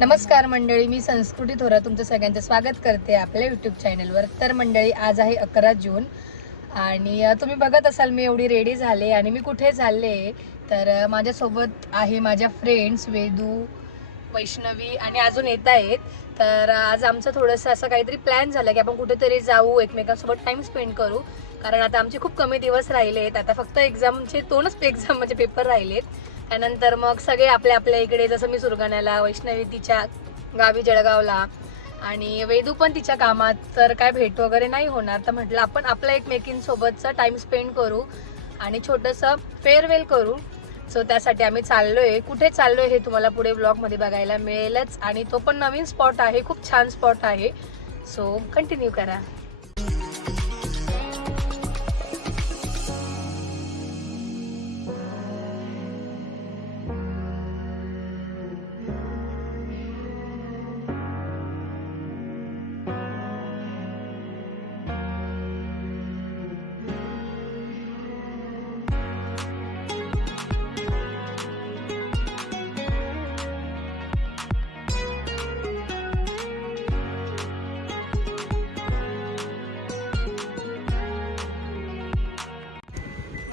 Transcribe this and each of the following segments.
नमस्कार मंडळी, मी संस्कृती थोरा तुमचं सगळ्यांचं स्वागत करते आपल्या यूट्यूब चॅनलवर. तर मंडळी, आज आहे 11 जून आणि तुम्ही बघत असाल मी एवढी रेडी झाले आणि मी कुठे चालले तर माझ्यासोबत आहे माझ्या फ्रेंड्स वेदू, वैष्णवी आणि अजून येत आहेत. तर आज आमचं थोडंसं असं काहीतरी प्लॅन झालं की आपण कुठेतरी जाऊ, एकमेकांसोबत टाईम स्पेंड करू. कारण आता आमचे खूप कमी दिवस राहिले आहेत. आता फक्त एक्झामचे 2च एक्झाम म्हणजे पेपर राहिलेत. त्यानंतर मग सगळे आपल्या आपल्या इकडे, जसं मी सुरगाण्याला, वैष्णवी तिच्या गावी जळगावला आणि वेदू पण तिच्या कामात. तर काय भेट वगैरे नाही होणार. तर म्हटलं आपण आपल्या एकमेकींसोबतचा टाईम स्पेंड करू आणि छोटंसं फेअरवेल करू. सो त्यासाठी आम्ही चाललोय. कुठे चाललोय हे तुम्हाला पुढे ब्लॉगमध्ये बघायला मिळेलच आणि तो पण नवीन स्पॉट आहे, खूप छान स्पॉट आहे. सो कंटिन्यू करा.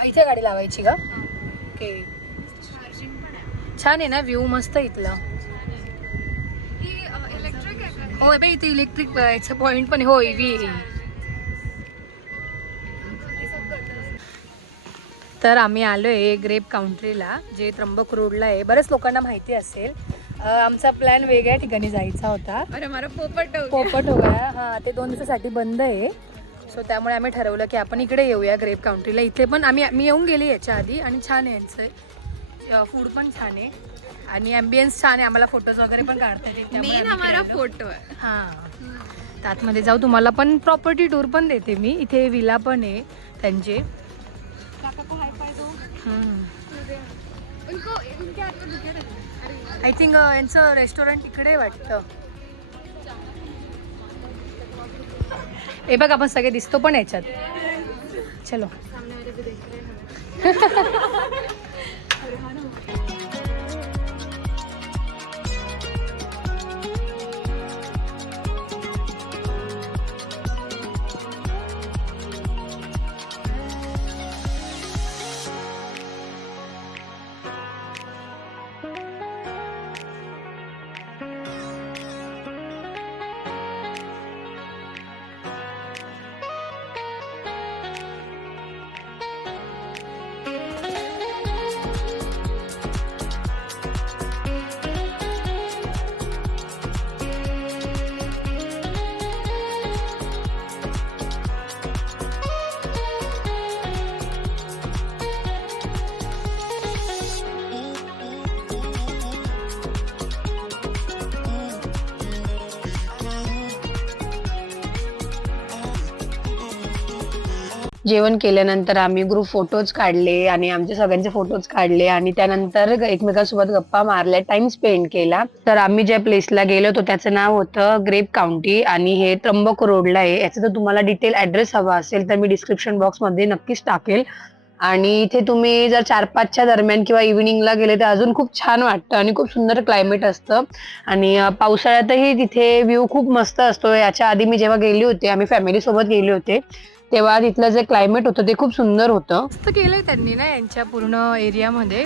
इथे गाडी लावायची का? ओके, छान आहे ना व्ह्यू, मस्त इथलं. हो बाई, इथे इलेक्ट्रिक याचं पॉइंट पण आहे. हो, ईव्ही आहे. तर आम्ही आलोय ग्रेप काउंट्रीला, जे त्र्यंबक रोडला आहे. बऱ्याच लोकांना माहिती असेल. आमचा प्लॅन वेगळ्या ठिकाणी जायचा होता. पोपट हो गया. हां, ते 2 दिवसासाठी बंद आहे. सो त्यामुळे आम्ही ठरवलं की आपण इकडे येऊया ग्रेप काउंट्रीला. इथे पण मी येऊन गेली याच्या आधी आणि छान आहे यांचं फूड पण छान आहे आणि ॲम्बियन्स छान आहे. आम्हाला फोटोज वगैरे पण काढता येते. फोटो हां, त्यातमध्ये जाऊ. तुम्हाला पण प्रॉपर्टी टूर पण देते मी. इथे विला पण आहे त्यांचे. आय थिंक यांचं रेस्टॉरंट इकडे वाटतं. हे बघ, आपण सगळे दिसतो पण याच्यात. चलो. जेवण केल्यानंतर आम्ही ग्रुप फोटोज काढले आणि आमचे सगळ्यांचे फोटोज काढले आणि त्यानंतर एकमेकांसोबत गप्पा मारल्या, टाइम स्पेंड केला. तर आम्ही ज्या प्लेसला गेलो होतो त्याचं नाव होतं ग्रेप काउंटी आणि हे त्र्यंबक रोडला आहे. याचा जर तुम्हाला डिटेल ऍड्रेस हवा असेल तर मी डिस्क्रिप्शन बॉक्समध्ये नक्कीच टाकेल. आणि इथे तुम्ही जर 4-5च्या दरम्यान किंवा इव्हिनिंगला गेले तर अजून खूप छान वाटतं आणि खूप सुंदर क्लायमेट असतं. आणि पावसाळ्यातही तिथे व्ह्यू खूप मस्त असतो. याच्या आधी मी जेव्हा गेली होते, आम्ही फॅमिली सोबत गेले होते, तेव्हा तिथलं जे क्लायमेट होतं ते खूप सुंदर होतं. मस्त केलंय त्यांनी ना यांच्या पूर्ण एरियामध्ये.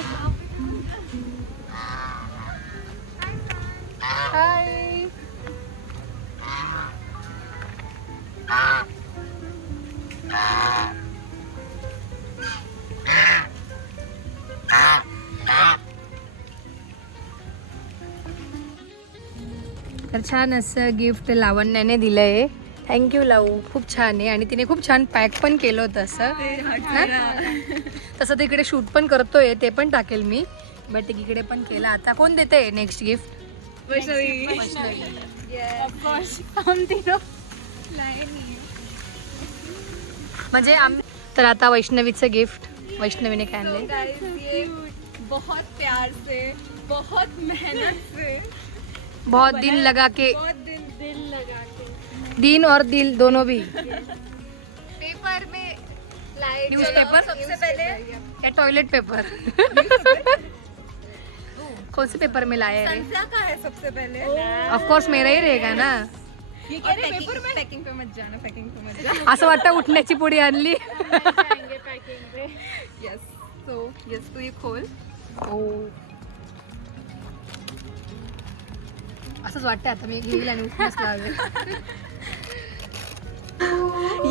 हाय. तर छान असं गिफ्ट लावण्याने दिलंय. थँक्यू लावू, खूप छान आहे आणि तिने खूप छान पॅक पण केलं होतं असं ना. तसं ते इकडे शूट पण करतोय, ते पण टाकेल मी. बट इकडे पण केलं. आता कोण देते नेक्स्ट गिफ्ट? वैष्णवी. म्हणजे तर आता वैष्णवीचं गिफ्ट वैष्णवीने काय आणले? बहुत प्यार से, बहुत मेहनत से, बहुत दिन लगा के, दिल लगा के, दिन और दिल दोनों भी. पेपर में लाइट, न्यूज़पेपर सबसे पहले या टॉयलेट पेपर. कौन से पेपर में लाया है? संध्या का है सबसे पहले। ऑफ कोर्स मेरा ही रहेगा ना. ये कह रहे पेपर में पैकिंग पे मत जाना, पैकिंग पे मत जाना। असं वाटतं उठण्याची पुडी आणली. यस, सो यस तू ये खोल. असंच वाटतं आता मी घेईल आणि उठण्यास लावले.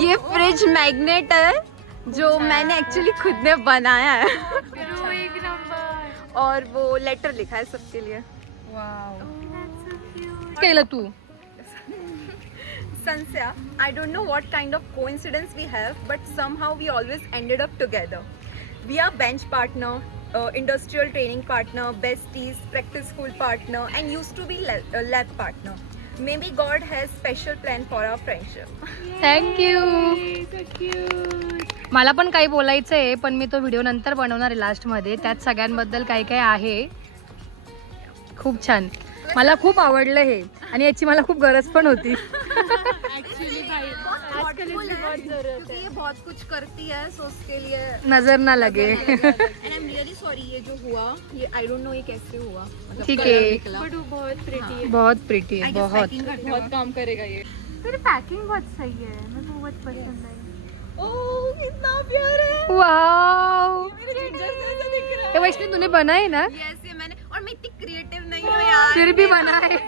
ये फ्रिज मैग्नेट है जो मैंने एक्चुअली खुद ने बनाया है. और वो लेटर लिखा है सबके लिए. केलं तू? Sansya, I don't know what kind of coincidence we have, but somehow we always ended up together. We are bench partner, industrial training partner, besties, practice school partner, and used to be lab partner. Maybe God has special plan for our friendship. Thank you. मला पण काही बोलायचं आहे, पण मी तो video नंतर बनवणार आहे लास्टमध्ये. त्यात सगळ्यांबद्दल काय काय आहे. खूप छान, मला खूप आवडलं हे, आणि याची मला खूप गरज पण होती. क्योंकि ये बहुत कुछ करती है, so उसके लिए नजर ना लगे. and I'm really sorry ये जो हुआ, ये I don't know ये कैसे हुआ. मतलब ठीक colour है. निकला. बट वो बहुत प्रिटी है. बहुत प्रिटी I है, guess बहुत. packing करते बहुत काम करेगा ये. तेरी पैकिंग बहुत सही है, मेरे को बहुत पसंद आई. ओह कितना प्यारा है. वाओ. मेरे ginger जैसा दिख रहा है. ये वैष्णवी तूने बनाई ना? Yes, ये मैंने, और मैं इतनी क्रिएटिव नहीं हूँ यार. फिर भी बनाए.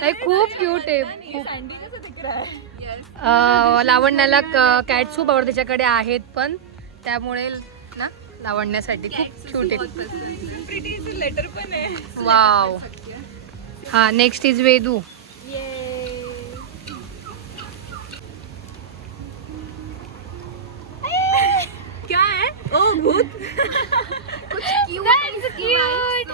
नाही, खूप क्यूट आहे. खूप. सैंडी जैसा दिख रहा है. Yes. लावण्याला कॅट सूप आवड त्याच्याकडे आहेत, पण त्यामुळे ना लावण्यासाठी खूप क्यूट आहे. Pretty से लेटर पण है. वाव. हा, नेक्स्ट इज वेदू. क्या है? ओह भूत. कुछ क्यूट.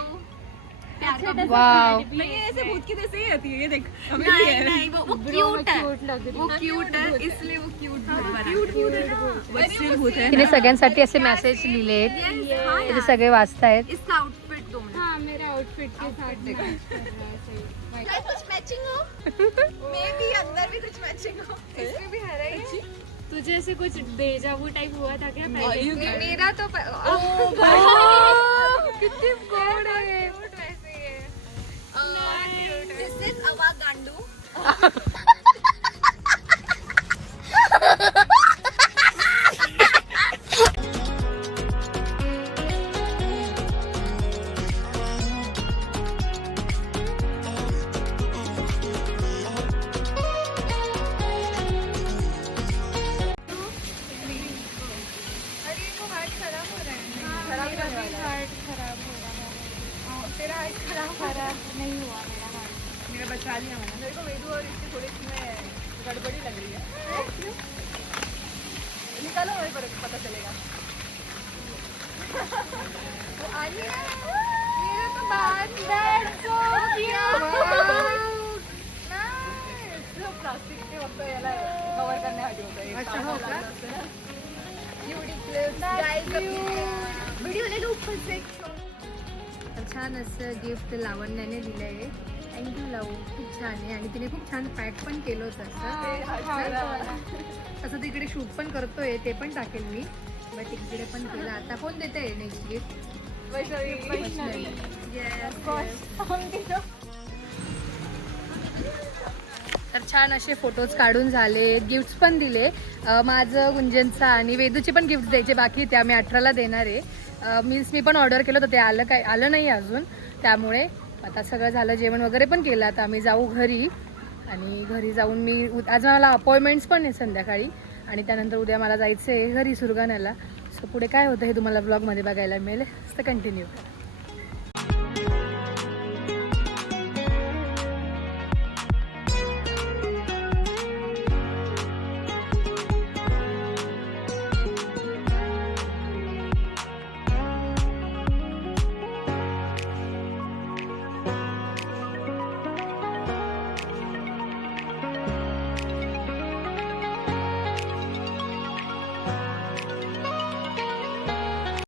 वाव. नहीं ये ऐसे भूत की जैसे ही आती है, ये देख. नहीं नहीं वो क्यूट है. वो क्यूट है इसलिए वो क्यूट भूत बना है. भूत है. तिने सगळ्यांसाठी असे मेसेज लिहिले आहेत, ते सगळे वाचतायत. इसका आउटफिट दो. हाँ, मेरा आउटफिट के साथ मैच कर रहा है. सही. कुछ मैचिंग हो. मे भी अंदर भी कुछ मैचिंग हो. इसमें भी हरा ही है. तुझे ऐसे कुछ डेजावू टाइप हुआ था क्या पहले? मेरा तो किती गोड आहे. दिस इज अवा गांडू. नहीं हुआ मेरा हार्ट. मेरा बचा लिया मैंने. मेरे को वेदू और इसकी थोड़ी सी में गड़बड़ी लग रही है. निकालो वही पर पता चलेगा. वो आ रही है. मेरा तो बात सो प्लास्टिक के वक्त याला कवर करण्यासाठी होतं. अच्छा, हो का? व्हिडिओ ले लो ऊपर से. तर छान असं गिफ्ट लावण्याने दिलं आहे. थँक्यू लावू, खूप छान आहे. आणि तिने खूप छान पॅक पण केलं होतं असं. तसं तिकडे शूट पण करतोय, ते पण टाकेल मी. बट इकडे पण केलं. आता कोण देते नेक्स्ट गिफ्ट? वैष्णवी. तर छान असे फोटोज काढून झाले, गिफ्ट्स पण दिले. माझं, गुंजनचा आणि वेदूचे पण गिफ्ट द्यायचे बाकी, ते आम्ही 18ला देणार आहे. मीन्स मी पण ऑर्डर केलं होतं, ते आलं नाही अजून. त्यामुळे आता सगळं झालं, जेवण वगैरे पण केलं. आता आम्ही जाऊ घरी, आणि घरी जाऊन आज मला अपॉइंटमेंट्स पण आहे संध्याकाळी, आणि त्यानंतर उद्या मला जायचं आहे घरी सुरगाण्याला. सो पुढे काय होतं हे तुम्हाला ब्लॉगमध्ये बघायला मिळेल. तर कंटिन्यू.